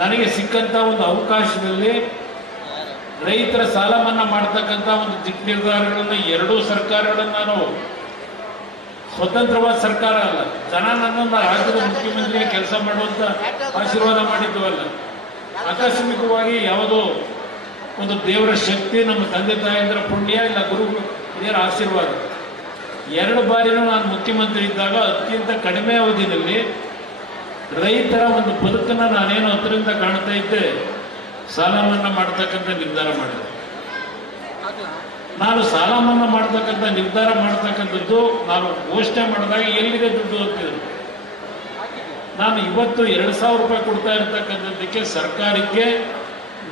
ನನಗೆ ಸಿಕ್ಕಂತ ಒಂದು ಅವಕಾಶದಲ್ಲಿ ರೈತರ ಸಾಲ ಮನ್ನಾ ಮಾಡ್ತಕ್ಕಂಥ ಒಂದು ದಿಟ್ಟ ನಿರ್ಧಾರಗಳನ್ನ ಎರಡೂ ಸರ್ಕಾರಗಳನ್ನ ನಾನು ಸ್ವತಂತ್ರವಾದ ಸರ್ಕಾರ ಅಲ್ಲ, ಜನ ನನ್ನನ್ನು ರಾಜ್ಯದ ಮುಖ್ಯಮಂತ್ರಿ ಕೆಲಸ ಮಾಡುವಂತ ಆಶೀರ್ವಾದ ಮಾಡಿದ್ವಲ್ಲ, ಆಕಸ್ಮಿಕವಾಗಿ ಯಾವುದೋ ಒಂದು ದೇವರ ಶಕ್ತಿ, ನಮ್ಮ ತಂದೆ ತಾಯಂದ್ರ ಪುಣ್ಯ, ಇಲ್ಲ ಗುರು ಹಿರಿಯರ ಆಶೀರ್ವಾದ. 2 ಬಾರಿನೂ ನಾನು ಮುಖ್ಯಮಂತ್ರಿ ಇದ್ದಾಗ ಅತ್ಯಂತ ಕಡಿಮೆ ಅವಧಿಯಲ್ಲಿ ರೈತರ ಒಂದು ಬದುಕನ್ನು ನಾನೇನು ಹತ್ತಿರದಿಂದ ಕಾಣ್ತಾ ಇದ್ದೆ, ಸಾಲ ಮನ್ನಾ ಮಾಡ್ತಕ್ಕಂಥ ನಿರ್ಧಾರ ಮಾಡಿದೆ. ನಾನು ಸಾಲ ಮನ್ನಾ ಮಾಡ್ತಕ್ಕಂಥ ನಿರ್ಧಾರ ಮಾಡ್ತಕ್ಕಂಥದ್ದು ನಾನು ಘೋಷಣೆ ಮಾಡಿದಾಗ ಎಲ್ಲಿದೆ ದುಡ್ಡು ಹೋಗ್ತಿದ್ರು. ನಾನು ಇವತ್ತು 2,000 ರೂಪಾಯಿ ಕೊಡ್ತಾ ಇರ್ತಕ್ಕಂಥದ್ದಕ್ಕೆ ಸರ್ಕಾರಕ್ಕೆ,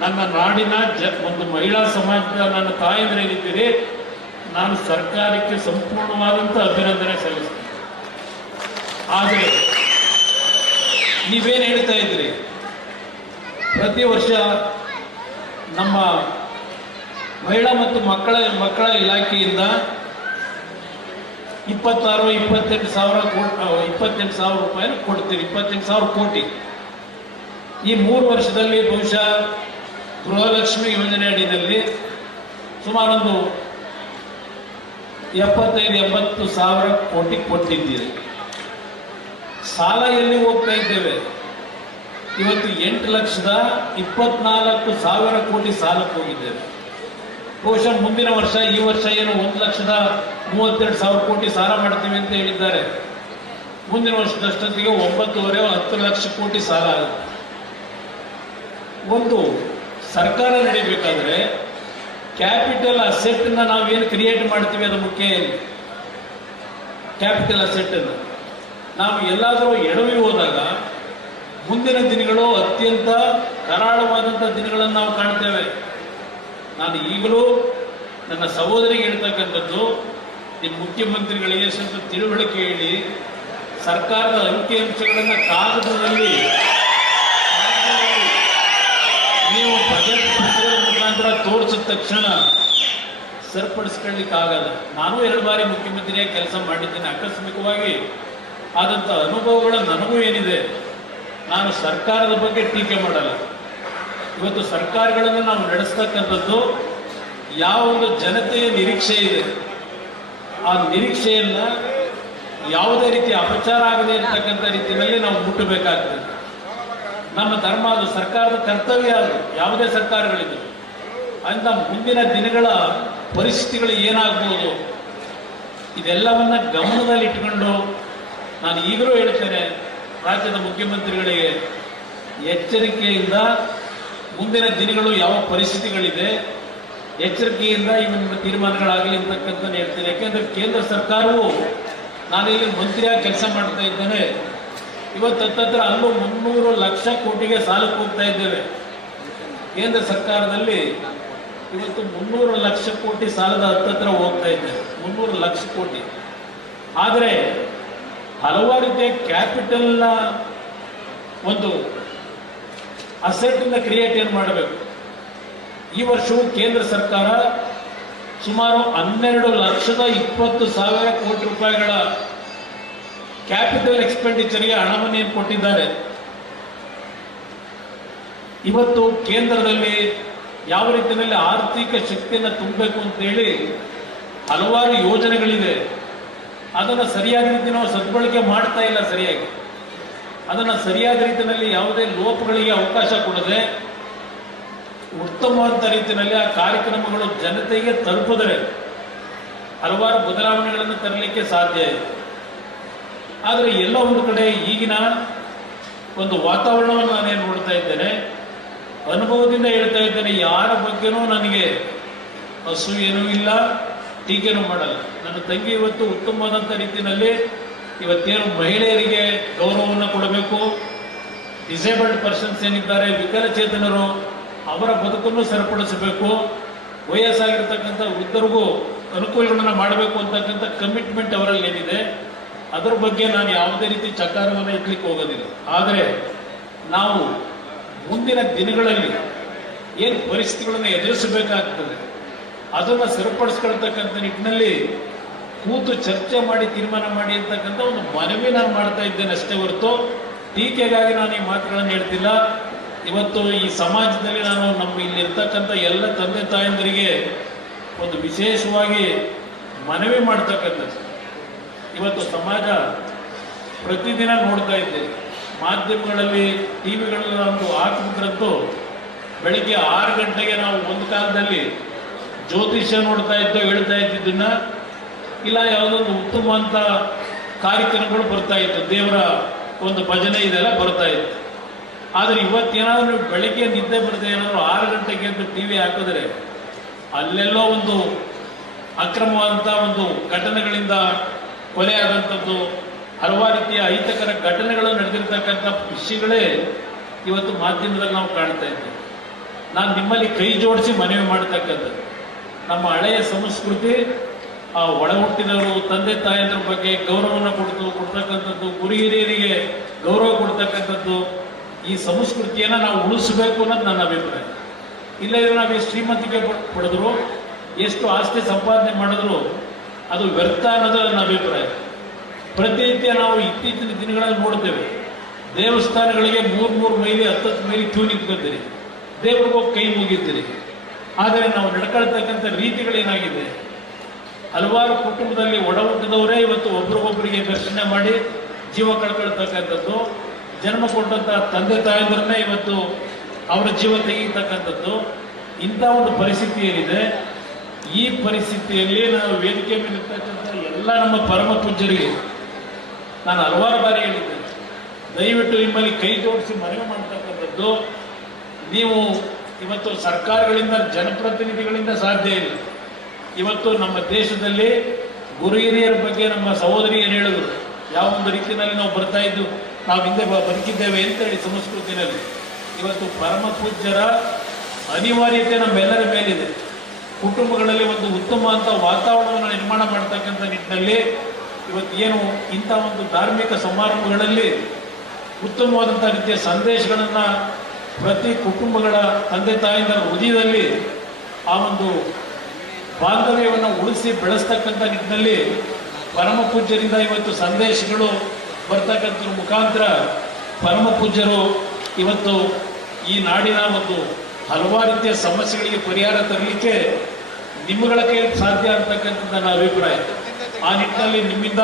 ನನ್ನ ನಾಡಿನ ಒಂದು ಮಹಿಳಾ ಸಮಾಜದ ನನ್ನ ತಾಯಂದಿರೇನಿದ್ದೀರಿ, ನಾನು ಸರ್ಕಾರಕ್ಕೆ ಸಂಪೂರ್ಣವಾದಂಥ ಅಭಿನಂದನೆ ಸಲ್ಲಿಸ್ತೀನಿ. ಆದರೆ ನೀವೇನು ಹೇಳ್ತಾ ಇದ್ದೀರಿ, ಪ್ರತಿ ವರ್ಷ ನಮ್ಮ ಮಹಿಳಾ ಮತ್ತು ಮಕ್ಕಳ ಇಲಾಖೆಯಿಂದ 28,000 ರೂಪಾಯಿ ಕೊಡ್ತೀವಿ, 28,000 ಕೋಟಿ. ಈ 3 ವರ್ಷದಲ್ಲಿ ಬಹುಶಃ ಗೃಹಲಕ್ಷ್ಮಿ ಯೋಜನೆ ಅಡಿಯಲ್ಲಿ ಸುಮಾರೊಂದು 75-80 ಕೋಟಿ ಕೊಟ್ಟಿದ್ದೀರಿ. ಸಾಲ ಎಲ್ಲಿ ಹೋಗ್ತಾ ಇದ್ದೇವೆ? ಇವತ್ತು 8,24,000 ಕೋಟಿ ಸಾಲಕ್ಕೆ ಹೋಗಿದ್ದೇವೆ. ಬಹುಶಃ ಮುಂದಿನ ವರ್ಷ, ಈ ವರ್ಷ ಏನು 1,32,000 ಕೋಟಿ ಸಾಲ ಮಾಡ್ತೀವಿ ಅಂತ ಹೇಳಿದ್ದಾರೆ. ಮುಂದಿನ ವರ್ಷದಷ್ಟೊತ್ತಿಗೆ 9.5-10 ಲಕ್ಷ ಕೋಟಿ ಸಾಲ ಆಗುತ್ತೆ. ಒಂದು ಸರ್ಕಾರ ನಡೀಬೇಕಾದ್ರೆ ಕ್ಯಾಪಿಟಲ್ ಅಸೆಟ್ ನಾವೇನು ಕ್ರಿಯೇಟ್ ಮಾಡ್ತೀವಿ ಅದು ಮುಖ್ಯ. ಕ್ಯಾಪಿಟಲ್ ಅಸೆಟ್ ಅನ್ನು ನಾವು ಎಲ್ಲಾದರೂ ಎಡವಿ ಹೋದಾಗ ಮುಂದಿನ ದಿನಗಳು ಅತ್ಯಂತ ಕರಾಳವಾದಂಥ ದಿನಗಳನ್ನು ನಾವು ಕಾಣ್ತೇವೆ. ನಾನು ಈಗಲೂ ನನ್ನ ಸಹೋದರಿಗೆ ಹೇಳ್ತಕ್ಕಂಥದ್ದು, ನಿಮ್ಮ ಮುಖ್ಯಮಂತ್ರಿಗಳಿಗೆ ಸ್ವಲ್ಪ ತಿಳುವಳಿಕೆ ಹೇಳಿ, ಸರ್ಕಾರದ ಅಂಕಿಅಂಶಗಳನ್ನು ಕಾಗದದಲ್ಲಿ ನೀವು ಬಜೆಟ್ ಮುಖಾಂತರ ತೋರಿಸಿದ ತಕ್ಷಣ ಸರಿಪಡಿಸ್ಕೊಳ್ಳಿಕ್ಕಾಗಲ್ಲ. ನಾನು 2 ಬಾರಿ ಮುಖ್ಯಮಂತ್ರಿಯಾಗಿ ಕೆಲಸ ಮಾಡಿದ್ದೇನೆ. ಆಕಸ್ಮಿಕವಾಗಿ ಆದಂಥ ಅನುಭವಗಳು ನನಗೂ ಏನಿದೆ. ನಾನು ಸರ್ಕಾರದ ಬಗ್ಗೆ ಟೀಕೆ ಮಾಡಲ್ಲ. ಇವತ್ತು ಸರ್ಕಾರಗಳನ್ನು ನಾವು ನಡೆಸ್ತಕ್ಕಂಥದ್ದು ಯಾವ ಒಂದು ಜನತೆಯ ನಿರೀಕ್ಷೆ ಇದೆ, ಆ ನಿರೀಕ್ಷೆಯನ್ನ ಯಾವುದೇ ರೀತಿ ಅಪಚಾರ ಆಗದೆ ಇರತಕ್ಕಂಥ ರೀತಿಯಲ್ಲಿ ನಾವು ಮುಟ್ಟಬೇಕಾಗ್ತದೆ. ನಮ್ಮ ಧರ್ಮ, ಅದು ಸರ್ಕಾರದ ಕರ್ತವ್ಯ. ಅದು ಯಾವುದೇ ಸರ್ಕಾರಗಳಿದೆ ಅಂತ ಮುಂದಿನ ದಿನಗಳ ಪರಿಸ್ಥಿತಿಗಳು ಏನಾಗ್ಬೋದು ಇದೆಲ್ಲವನ್ನ ಗಮನದಲ್ಲಿಟ್ಟುಕೊಂಡು ನಾನು ಈಗಲೂ ಹೇಳ್ತೇನೆ, ರಾಜ್ಯದ ಮುಖ್ಯಮಂತ್ರಿಗಳಿಗೆ ಎಚ್ಚರಿಕೆಯಿಂದ ಮುಂದಿನ ದಿನಗಳು ಯಾವ ಪರಿಸ್ಥಿತಿಗಳಿದೆ, ಎಚ್ಚರಿಕೆಯಿಂದ ಇವನ್ನ ತೀರ್ಮಾನಗಳಾಗಲಿ ಅಂತಕ್ಕಂಥ ಹೇಳ್ತೇನೆ. ಯಾಕೆಂದ್ರೆ ಕೇಂದ್ರ ಸರ್ಕಾರವು, ನಾನಿಲ್ಲಿ ಮಂತ್ರಿಯಾಗಿ ಕೆಲಸ ಮಾಡ್ತಾ ಇದ್ದೇನೆ, ಇವತ್ತು ಹತ್ತತ್ರ ಅಲ್ಲೂ 300 ಲಕ್ಷ ಕೋಟಿಗೆ ಸಾಲಕ್ಕೆ ಹೋಗ್ತಾ ಇದ್ದೇವೆ. ಕೇಂದ್ರ ಸರ್ಕಾರದಲ್ಲಿ ಇವತ್ತು 300 ಲಕ್ಷ ಕೋಟಿ ಸಾಲದ ಹತ್ತತ್ರ ಹೋಗ್ತಾ ಇದ್ದೇವೆ, 300 ಲಕ್ಷ ಕೋಟಿ. ಆದರೆ ಹಲವಾರು ರೀತಿಯ ಕ್ಯಾಪಿಟಲ್ನ ಒಂದು ಅಸೆಟ್ನ ಕ್ರಿಯೇಟ್ ಏನು ಮಾಡಬೇಕು. ಈ ವರ್ಷವೂ ಕೇಂದ್ರ ಸರ್ಕಾರ ಸುಮಾರು 12,20,000 ಕೋಟಿ ರೂಪಾಯಿಗಳ ಕ್ಯಾಪಿಟಲ್ ಎಕ್ಸ್ಪೆಂಡಿಚರ್ಗೆ ಹಣವನ್ನು ಏನು ಕೊಟ್ಟಿದ್ದಾರೆ. ಇವತ್ತು ಕೇಂದ್ರದಲ್ಲಿ ಯಾವ ರೀತಿಯಲ್ಲಿ ಆರ್ಥಿಕ ಶಕ್ತಿಯನ್ನು ತುಂಬಬೇಕು ಅಂತೇಳಿ ಹಲವಾರು ಯೋಜನೆಗಳಿದೆ. ಅದನ್ನು ಸರಿಯಾದ ರೀತಿ ನಾವು ಸದ್ಬಳಕೆ ಮಾಡ್ತಾ ಇಲ್ಲ. ಸರಿಯಾಗಿ ಅದನ್ನು ಸರಿಯಾದ ರೀತಿಯಲ್ಲಿ ಯಾವುದೇ ಲೋಪಗಳಿಗೆ ಅವಕಾಶ ಕೊಡದೆ ಉತ್ತಮವಾದ ರೀತಿಯಲ್ಲಿ ಆ ಕಾರ್ಯಕ್ರಮಗಳು ಜನತೆಗೆ ತಲುಪಿದರೆ ಹಲವಾರು ಬದಲಾವಣೆಗಳನ್ನು ತರಲಿಕ್ಕೆ ಸಾಧ್ಯ ಇದೆ. ಆದರೆ ಎಲ್ಲ ಒಂದು ಕಡೆ ಈಗಿನ ಒಂದು ವಾತಾವರಣವನ್ನು ನಾನೇನು ನೋಡ್ತಾ ಇದ್ದೇನೆ, ಅನುಭವದಿಂದ ಹೇಳ್ತಾ ಇದ್ದೇನೆ, ಯಾರ ಬಗ್ಗೆನೂ ನನಗೆ ಅಸೂಯೆನೂ ಇಲ್ಲ, ಟೀಕೆನೂ ಮಾಡಲ್ಲ. ನನ್ನ ತಂಗಿ ಇವತ್ತು ಉತ್ತಮವಾದಂಥ ರೀತಿಯಲ್ಲಿ ಇವತ್ತೇನು ಮಹಿಳೆಯರಿಗೆ ಗೌರವವನ್ನು ಕೊಡಬೇಕು, ಡಿಸೇಬಲ್ಡ್ ಪರ್ಸನ್ಸ್ ಏನಿದ್ದಾರೆ, ವಿಕಲಚೇತನರು, ಅವರ ಬದುಕನ್ನು ಸರಿಪಡಿಸಬೇಕು, ವಯಸ್ಸಾಗಿರ್ತಕ್ಕಂಥ ವೃದ್ಧರಿಗೂ ಅನುಕೂಲಗಳನ್ನು ಮಾಡಬೇಕು ಅಂತಕ್ಕಂಥ ಕಮಿಟ್ಮೆಂಟ್ ಅವರಲ್ಲಿ ಏನಿದೆ, ಅದರ ಬಗ್ಗೆ ನಾನು ಯಾವುದೇ ರೀತಿ ಚಕಾರವನ್ನು ಇಡ್ಲಿಕ್ಕೆ ಹೋಗೋದಿಲ್ಲ. ಆದರೆ ನಾವು ಮುಂದಿನ ದಿನಗಳಲ್ಲಿ ಏನು ಪರಿಸ್ಥಿತಿಗಳನ್ನು ಎದುರಿಸಬೇಕಾಗ್ತದೆ ಅದನ್ನು ಸರಿಪಡಿಸ್ಕೊಳ್ತಕ್ಕಂಥ ನಿಟ್ಟಿನಲ್ಲಿ ಕೂತು ಚರ್ಚೆ ಮಾಡಿ ತೀರ್ಮಾನ ಮಾಡಿ ಅಂತಕ್ಕಂಥ ಒಂದು ಮನವಿ ನಾನು ಮಾಡ್ತಾ ಇದ್ದೇನೆ ಅಷ್ಟೇ ಹೊರತು ಟೀಕೆಗಾಗಿ ನಾನು ಈ ಮಾತುಗಳನ್ನು ಹೇಳ್ತಿಲ್ಲ. ಇವತ್ತು ಈ ಸಮಾಜದಲ್ಲಿ ನಾನು ನಮ್ಮ ಇಲ್ಲಿರ್ತಕ್ಕಂಥ ಎಲ್ಲ ತಂದೆ ತಾಯಂದರಿಗೆ ಒಂದು ವಿಶೇಷವಾಗಿ ಮನವಿ ಮಾಡ್ತಕ್ಕಂಥದ್ದು. ಇವತ್ತು ಸಮಾಜ ಪ್ರತಿದಿನ ನೋಡ್ತಾ ಇದ್ದೆ, ಮಾಧ್ಯಮಗಳಲ್ಲಿ ಟಿ ವಿಗಳಲ್ಲಿ ಒಂದು ಹಾಕಿಬಿಟ್ರಂತೂ ಬೆಳಿಗ್ಗೆ 6 ಗಂಟೆಗೆ ನಾವು ಒಂದು ಕಾಲದಲ್ಲಿ ಜ್ಯೋತಿಷ್ಯ ನೋಡ್ತಾ ಇದ್ದೋ ಹೇಳ್ತಾ ಇದ್ದಿದ್ದನ್ನ, ಇಲ್ಲ ಯಾವುದೊಂದು ಉತ್ತಮ ಅಂತ ಕಾರ್ಯಕ್ರಮಗಳು ಬರ್ತಾ ಇತ್ತು, ದೇವರ ಒಂದು ಭಜನೆ ಇದೆಲ್ಲ ಬರ್ತಾ ಇತ್ತು. ಆದರೆ ಇವತ್ತೇನಾದ್ರೂ ನೀವು ಬೆಳಿಗ್ಗೆ ನಿದ್ದೆ ಬರದೆ ಏನಾದರೂ 6 ಗಂಟೆಗೆ ಅಂತ ಟಿ ವಿ ಹಾಕಿದ್ರೆ ಅಲ್ಲೆಲ್ಲೋ ಒಂದು ಅಕ್ರಮವಾದಂಥ ಒಂದು ಘಟನೆಗಳಿಂದ ಕೊಲೆ ಆದಂಥದ್ದು, ಹಲವಾರು ರೀತಿಯ ಅಹಿತಕರ ಘಟನೆಗಳು ನಡೆದಿರ್ತಕ್ಕಂಥ ವಿಷಯಗಳೇ ಇವತ್ತು ಮಾಧ್ಯಮದಲ್ಲಿ ನಾವು ಕಾಣ್ತಾ ಇದ್ದೇವೆ. ನಾನು ನಿಮ್ಮಲ್ಲಿ ಕೈ ಜೋಡಿಸಿ ಮನವಿ ಮಾಡ್ತಕ್ಕಂಥದ್ದು, ನಮ್ಮ ಹಳೆಯ ಸಂಸ್ಕೃತಿ, ಆ ಒಳ ಹುಟ್ಟಿದವರು ತಂದೆ ತಾಯಂದ್ರ ಬಗ್ಗೆ ಗೌರವವನ್ನು ಕೊಡ್ತಕ್ಕಂಥದ್ದು, ಗುರು ಹಿರಿಯರಿಗೆ ಗೌರವ ಕೊಡ್ತಕ್ಕಂಥದ್ದು, ಈ ಸಂಸ್ಕೃತಿಯನ್ನು ನಾವು ಉಳಿಸಬೇಕು ಅನ್ನೋದು ನನ್ನ ಅಭಿಪ್ರಾಯ. ಇಲ್ಲದ್ರೆ ನಾವು ಶ್ರೀಮಂತಿಕೆ ಪಡೆದ್ರು, ಎಷ್ಟು ಆಸ್ತಿ ಸಂಪಾದನೆ ಮಾಡಿದ್ರು ಅದು ವ್ಯರ್ಥ ಅನ್ನೋದು ನನ್ನ ಅಭಿಪ್ರಾಯ. ಪ್ರತಿನಿತ್ಯ ನಾವು ಇತ್ತೀಚಿನ ದಿನಗಳಲ್ಲಿ ನೋಡ್ತೇವೆ, ದೇವಸ್ಥಾನಗಳಿಗೆ 3 ಮೈಲಿ 10 ಮೈಲಿ ಕ್ಯೂ ನಿಂತ್ಕೊತೀರಿ, ದೇವ್ರಿಗೋಗಿ ಕೈ ಮುಗಿತೀರಿ. ಆದರೆ ನಾವು ನಡ್ಕೊಳ್ತಕ್ಕಂಥ ರೀತಿಗಳೇನಾಗಿದೆ, ಹಲವಾರು ಕುಟುಂಬದಲ್ಲಿ ಒಡ ಹುಟ್ಟಿದವರೇ ಇವತ್ತು ಒಬ್ರಿಗೊಬ್ಬರಿಗೆ ಘರ್ಷಣೆ ಮಾಡಿ ಜೀವ ಕಳ್ಕೊಳ್ತಕ್ಕಂಥದ್ದು, ಜನ್ಮ ಕೊಟ್ಟಂಥ ತಂದೆ ತಾಯಂದ್ರನ್ನೇ ಇವತ್ತು ಅವರ ಜೀವ ತೆಗೀತಕ್ಕಂಥದ್ದು, ಇಂಥ ಒಂದು ಪರಿಸ್ಥಿತಿ ಏನಿದೆ. ಈ ಪರಿಸ್ಥಿತಿಯಲ್ಲಿ ನಾವು ವೇದಿಕೆ ಮೇಲೆ ಇರ್ತಕ್ಕಂಥ ಎಲ್ಲ ನಮ್ಮ ಪರಮ ಪೂಜ್ಯರಿಗೆ ನಾನು ಹಲವಾರು ಬಾರಿ ಹೇಳಿದ್ದೇನೆ, ದಯವಿಟ್ಟು ನಿಮ್ಮಲ್ಲಿ ಕೈ ಜೋಡಿಸಿ ಮನವಿ ಮಾಡ್ತಕ್ಕಂಥದ್ದು, ನೀವು ಇವತ್ತು ಸರ್ಕಾರಗಳಿಂದ ಜನಪ್ರತಿನಿಧಿಗಳಿಂದ ಸಾಧ್ಯ ಇಲ್ಲ. ಇವತ್ತು ನಮ್ಮ ದೇಶದಲ್ಲಿ ಗುರು ಹಿರಿಯರ ಬಗ್ಗೆ ನಮ್ಮ ಸಹೋದರಿ ಏನು ಹೇಳಿದ್ರು, ಯಾವ ಒಂದು ರೀತಿಯಲ್ಲಿ ನಾವು ಬರ್ತಾ ಇದ್ದು, ನಾವು ಹಿಂದೆ ಬದುಕಿದ್ದೇವೆ ಅಂತೇಳಿ ಸಂಸ್ಕೃತಿನಲ್ಲಿ. ಇವತ್ತು ಪರಮ ಪೂಜ್ಯರ ಅನಿವಾರ್ಯತೆ ನಮ್ಮೆಲ್ಲರ ಮೇಲಿದೆ. ಕುಟುಂಬಗಳಲ್ಲಿ ಒಂದು ಉತ್ತಮ ಅಂತ ವಾತಾವರಣವನ್ನು ನಿರ್ಮಾಣ ಮಾಡ್ತಕ್ಕಂಥ ನಿಟ್ಟಿನಲ್ಲಿ ಇವತ್ತು ಏನು ಇಂಥ ಒಂದು ಧಾರ್ಮಿಕ ಸಮಾರಂಭಗಳಲ್ಲಿ ಉತ್ತಮವಾದಂಥ ರೀತಿಯ ಸಂದೇಶಗಳನ್ನು ಪ್ರತಿ ಕುಟುಂಬಗಳ ತಂದೆ ತಾಯಿಗಳ ಹೃದಯದಲ್ಲಿ ಆ ಒಂದು ಬಾಂಧವ್ಯವನ್ನು ಉಳಿಸಿ ಬೆಳೆಸ್ತಕ್ಕಂಥ ನಿಟ್ಟಿನಲ್ಲಿ ಪರಮ ಪೂಜ್ಯರಿಂದ ಇವತ್ತು ಸಂದೇಶಗಳು ಬರ್ತಕ್ಕಂಥ ಮುಖಾಂತರ ಪರಮ ಪೂಜ್ಯರು ಇವತ್ತು ಈ ನಾಡಿನ ಒಂದು ಹಲವಾರು ರೀತಿಯ ಸಮಸ್ಯೆಗಳಿಗೆ ಪರಿಹಾರ ತರಲಿಕ್ಕೆ ನಿಮ್ಮಗಳ ಕೈಯಲ್ಲಿ ಸಾಧ್ಯ ಅಂತಕ್ಕಂಥದ್ದು ನನ್ನ ಅಭಿಪ್ರಾಯ. ಆ ನಿಟ್ಟಿನಲ್ಲಿ ನಿಮ್ಮಿಂದ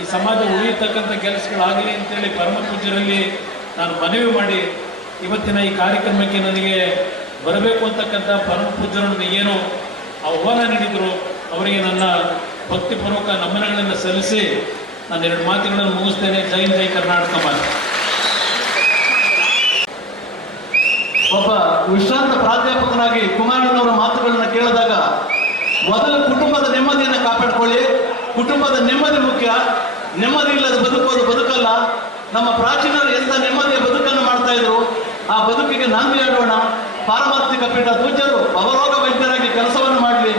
ಈ ಸಮಾಜ ಉಳಿಯತಕ್ಕಂಥ ಕೆಲಸಗಳಾಗಲಿ ಅಂತೇಳಿ ಪರಮ ಪೂಜ್ಯರಲ್ಲಿ ನಾನು ಮನವಿ ಮಾಡಿ ಇವತ್ತಿನ ಈ ಕಾರ್ಯಕ್ರಮಕ್ಕೆ ನನಗೆ ಬರಬೇಕು ಅಂತಕ್ಕಂಥ ಪರಮ ಪೂಜ್ಯರನ್ನು ಏನು ಆಹ್ವಾನ ನೀಡಿದರು ಅವರಿಗೆ ನನ್ನ ಭಕ್ತಿಪೂರ್ವಕ ನಮನಗಳನ್ನು ಸಲ್ಲಿಸಿ ನಾನು 2 ಮಾತುಗಳನ್ನು ಮುಗಿಸ್ತೇನೆ. ಜೈ ಹಿಂದ್, ಜೈ ಕರ್ನಾಟಕ ಮಾತು. ಒಬ್ಬ ವಿಶ್ರಾಂತ ಪ್ರಾಧ್ಯಾಪಕನಾಗಿ ಕುಮಾರಣ್ಣವರ ಮಾತುಗಳನ್ನು ಕೇಳಿದಾಗ, ಮೊದಲು ಕುಟುಂಬದ ನೆಮ್ಮದಿಯನ್ನು ಕಾಪಾಡಿಕೊಳ್ಳಿ, ಕುಟುಂಬದ ನೆಮ್ಮದಿ ಮುಖ್ಯ, ನೆಮ್ಮದಿ ಇಲ್ಲದ ಬದುಕೋದು ಬದುಕಲ್ಲ. ನಮ್ಮ ಪ್ರಾಚೀನರು ಎಂಥ ನೆಮ್ಮದಿಯ ಬದುಕನ್ನು ಮಾಡ್ತಾ ಇದ್ರು, ಆ ಬದುಕಿಗೆ ನಾಂದಿಯಾಡೋಣ. ಪಾರಮಾರ್ಥಿಕ ಪೀಠ ಪೂಜ್ಯರು ಅವರೋಗ ವೈದ್ಯರಾಗಿ ಕೆಲಸವನ್ನು ಮಾಡಲಿ.